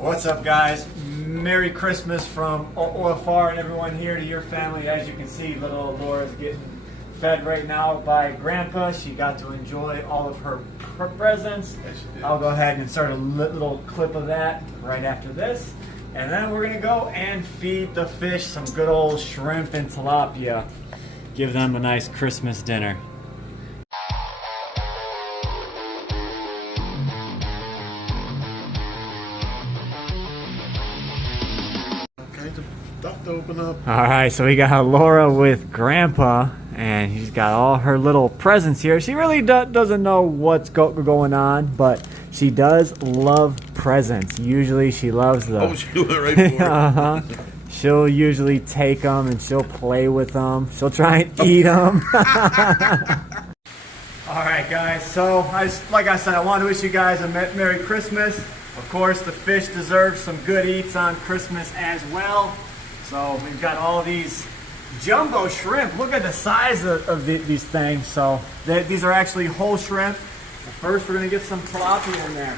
What's up, guys? Merry Christmas from OFR and everyone here to your family. As you can see, little Laura's getting fed right now by Grandpa. She got to enjoy all of her presents. I'll go ahead and insert a little clip of that right after this. And then we're gonna go and feed the fish some good old shrimp and tilapia. Give them a nice Christmas dinner. Stuff to open up. All right, so we got Laura with Grandpa, and he's got all her little presents here. She really doesn't know what's going on, but she does love presents. Usually she loves the... Oh, she went right for it. She'll usually take them and she'll play with them. She'll try and eat them. All right, guys, so like I said, I want to wish you guys a Merry Christmas. Of course, the fish deserve some good eats on Christmas as well. So we've got all these jumbo shrimp. Look at the size of these things. So these are actually whole shrimp. But first, we're going to get some tilapia in there.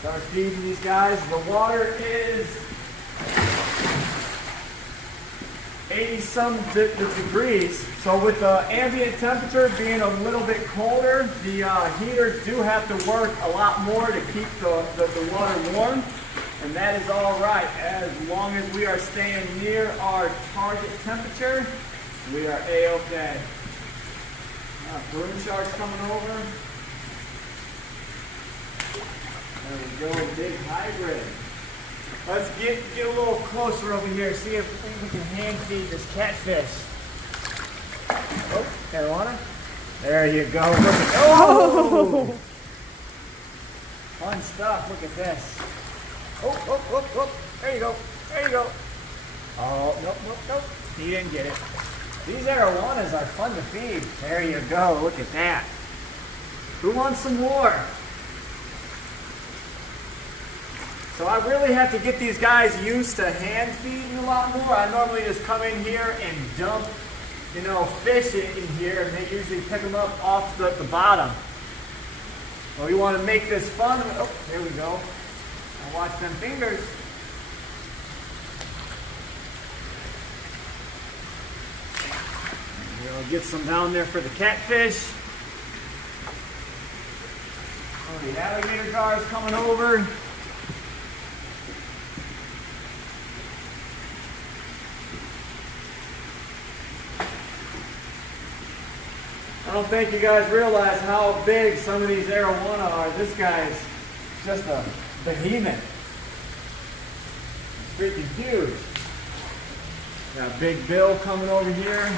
Start feeding these guys. The water is 80-some degrees. So with the ambient temperature being a little bit colder, the heaters do have to work a lot more to keep the water warm. And that is all right, as long as we are staying near our target temperature, we are A-okay. Paroon sharks coming over. There we go, big hybrid. Let's get a little closer over here, see if we can hand feed this catfish. Oh, arowana. There you go. Look at, oh! Fun stuff, look at this. Oh, there you go, there you go. Oh, nope, he didn't get it. These arowanas are fun to feed. There you go, look at that. Who wants some more? So I really have to get these guys used to hand feeding a lot more. I normally just come in here and dump, fish in here, and they usually pick them up off the bottom. Well, we want to make this fun. Oh, there we go. Now watch them fingers. We'll get some down there for the catfish. Oh, the alligator gar is coming over. I don't think you guys realize how big some of these arowana are. This guy's just a behemoth. It's freaking huge. Got Big Bill coming over here.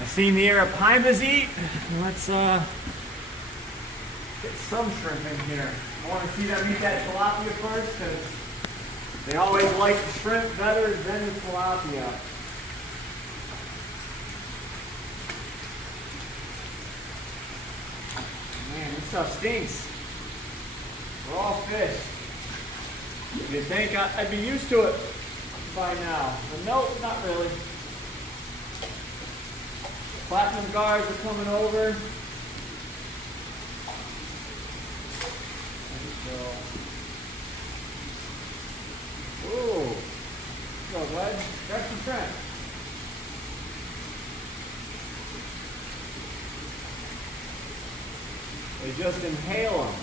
I've seen the arapaimas eat. Let's get some shrimp in here. I want to see them eat that tilapia first, because they always like the shrimp better than the tilapia. Man, this stuff stinks. We're all fish. You'd think I'd be used to it by now, but no, not really. Platinum guards are coming over. There we go. Ooh. Let's go, bud. Grab some shrimp. They just inhale them.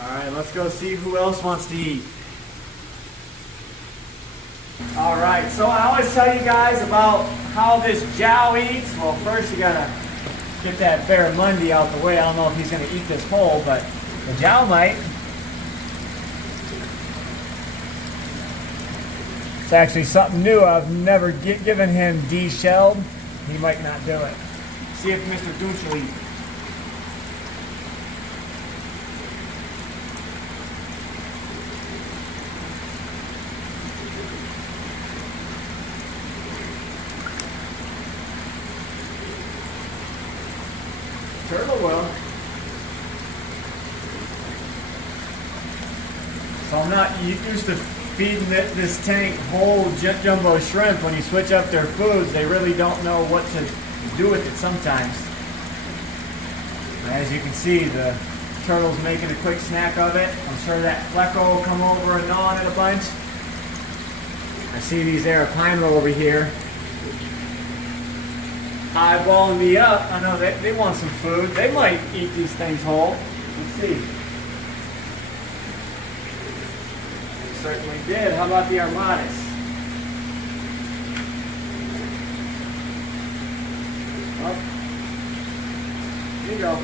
All right, let's go see who else wants to eat. All right, so I always tell you guys about how this jow eats. Well, first you gotta get that barramundi out the way. I don't know if he's gonna eat this whole, but the jow might. It's actually something new. I've never given him de-shelled. He might not do it. See if Mr. Gooch will eat. Turtle will. So I'm not used to feeding this tank whole jumbo shrimp. When you switch up their foods, they really don't know what to do with it sometimes. As you can see, the turtle's making a quick snack of it. I'm sure that flecko will come over and gnaw on it a bunch. I see these arapaima over here eyeballing me up. I know they want some food. They might eat these things whole. Let's see. Certainly did. How about the arowanas? Oh, here you go.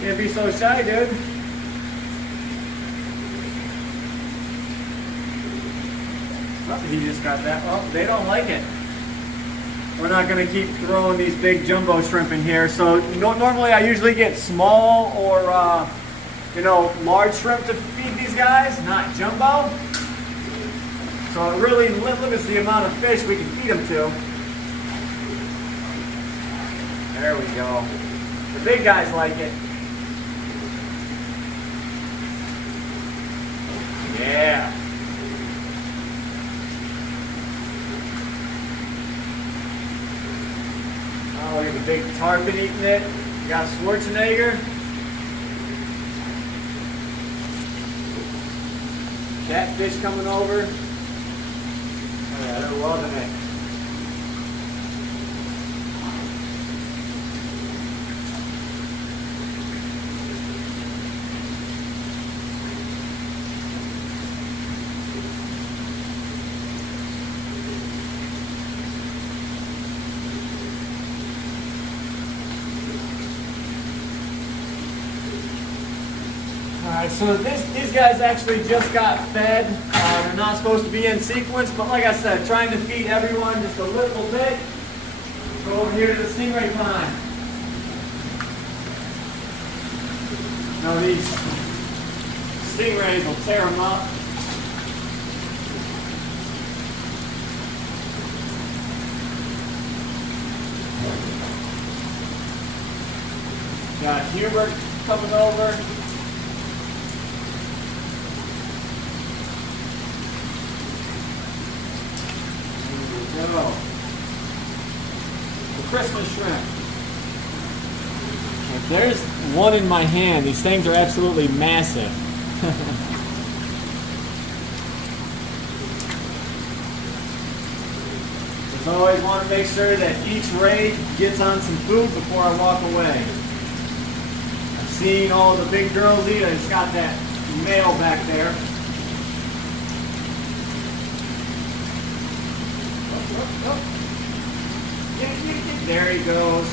Can't be so shy, dude. Oh, he just got that. Oh, they don't like it. We're not going to keep throwing these big jumbo shrimp in here. So normally I usually get small or large shrimp to feed these guys, not jumbo. So it really limits the amount of fish we can feed them to. There we go. The big guys like it. Yeah. Oh, look at the big tarpon eating it. You got Schwarzenegger. Catfish coming over. Oh yeah, they're loving it. Alright, so these guys actually just got fed. They're not supposed to be in sequence, but like I said, trying to feed everyone just a little bit. Go over here to the stingray pond. Now these stingrays will tear them up. Got Hubert coming over. Go. The Christmas shrimp. If there's one in my hand, these things are absolutely massive. Just always want to make sure that each raid gets on some food before I walk away. I've seen all the big girls eat. I just got that male back there. There he goes.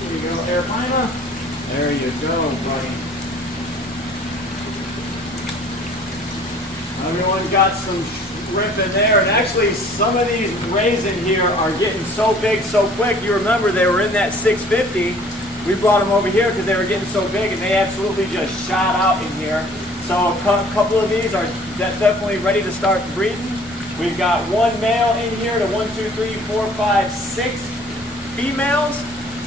Here you go, arapaima. There you go, buddy. Everyone's got some shrimp in there, and actually some of these rays in here are getting so big so quick. You remember they were in that 650. We brought them over here because they were getting so big, and they absolutely just shot out in here. So a couple of these are definitely ready to start breeding. We've got one male in here to 1, 2, 3, 4, 5, 6 females.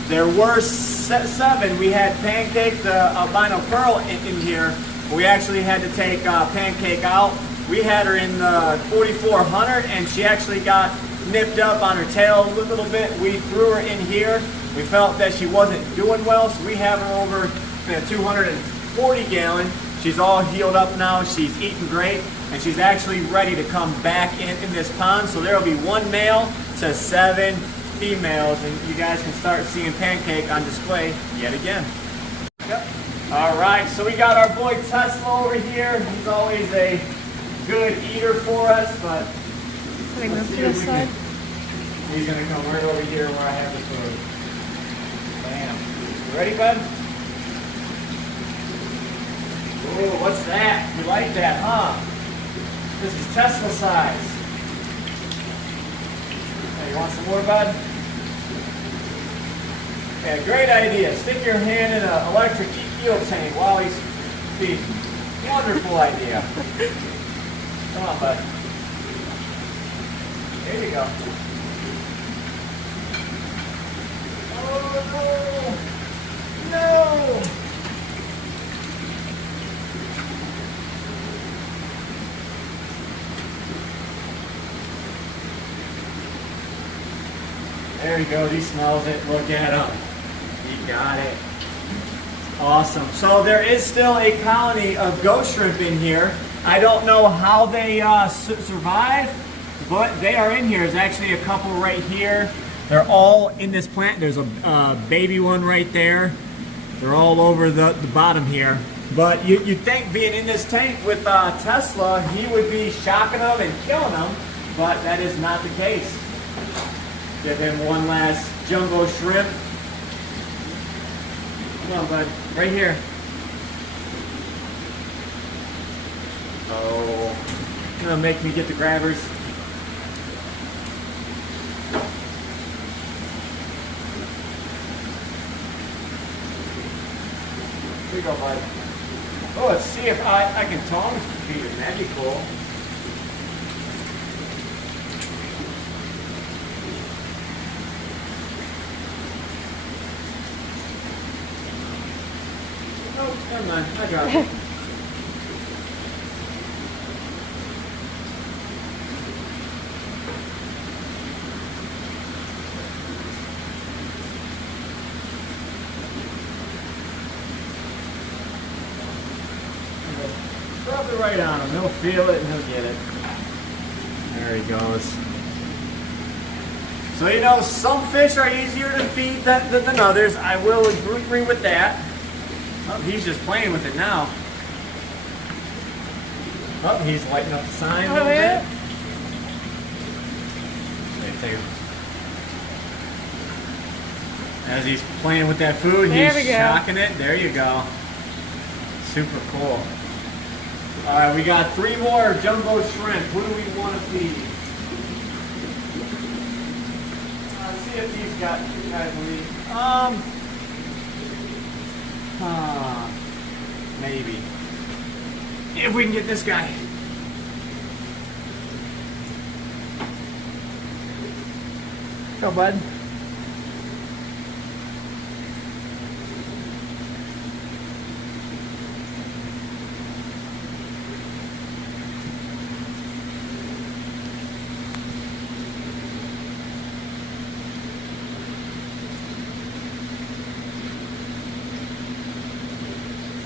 There were 7. We had Pancake, the albino pearl, in here. We actually had to take Pancake out. We had her in the 4400, and she actually got nipped up on her tail a little bit. We threw her in here. We felt that she wasn't doing well, so we have her over in a 240 gallon. She's all healed up now. She's eating great, and she's actually ready to come back in this pond. So there will be 1 male to 7 females, and you guys can start seeing Pancake on display yet again. Yep. All right, so we got our boy Tesla over here. He's always a good eater for us, but let's see if we can. He's gonna come right over here where I have the food. Bam. You ready, bud? Oh, what's that? You like that, huh? This is Tesla size. Hey, you want some more, bud? Yeah, great idea. Stick your hand in an electric eel tank while he's feeding. Wonderful idea. Come on, bud. There you go. Oh, no. No. There he goes. He smells it. Look at him. He got it. Awesome. So there is still a colony of ghost shrimp in here. I don't know how they survive, but they are in here. There's actually a couple right here. They're all in this plant. There's a baby one right there. They're all over the bottom here. But you'd think being in this tank with Tesla, he would be shocking them and killing them, but that is not the case. Give him one last jumbo shrimp. Come on, bud. Right here. Oh, you're gonna make me get the grabbers. Here you go, bud. Oh, let's see if I can tongs feed him. That'd be cool. Oh, never mind. I got it. Rub it right on him. He'll feel it and he'll get it. There he goes. So, you know, some fish are easier to feed than others. I will agree with that. Oh, he's just playing with it now. Oh, he's lighting up the sign a little bit. As he's playing with that food, he's shocking it. There you go. Super cool. All right, we got 3 more jumbo shrimp. Who do we want to feed? Let's see if these guys leave. Maybe. If we can get this guy. Go, bud.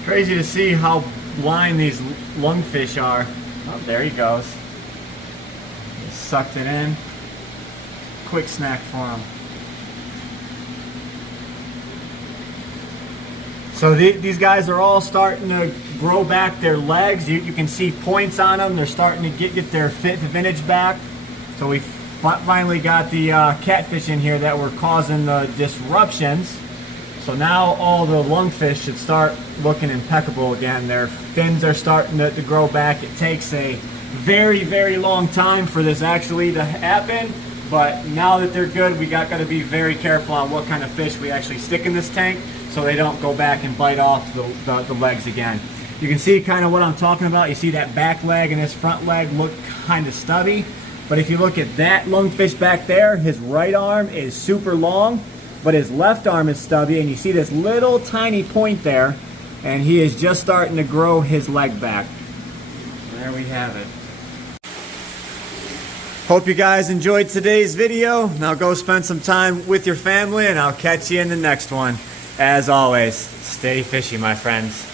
Crazy to see how blind these lungfish are. Oh, there he goes. He sucked it in. Quick snack for him. So these guys are all starting to grow back their legs. You can see points on them. They're starting to get their vintage back. So we finally got the catfish in here that were causing the disruptions. So now all the lungfish should start looking impeccable again. Their fins are starting to grow back. It takes a very, very long time for this actually to happen. But now that they're good, we got to be very careful on what kind of fish we actually stick in this tank so they don't go back and bite off the legs again. You can see kind of what I'm talking about. You see that back leg and this front leg look kind of stubby. But if you look at that lungfish back there, his right arm is super long, but his left arm is stubby, and you see this little tiny point there, and he is just starting to grow his leg back. There we have it. Hope you guys enjoyed today's video. Now go spend some time with your family, and I'll catch you in the next one. As always, stay fishy, my friends.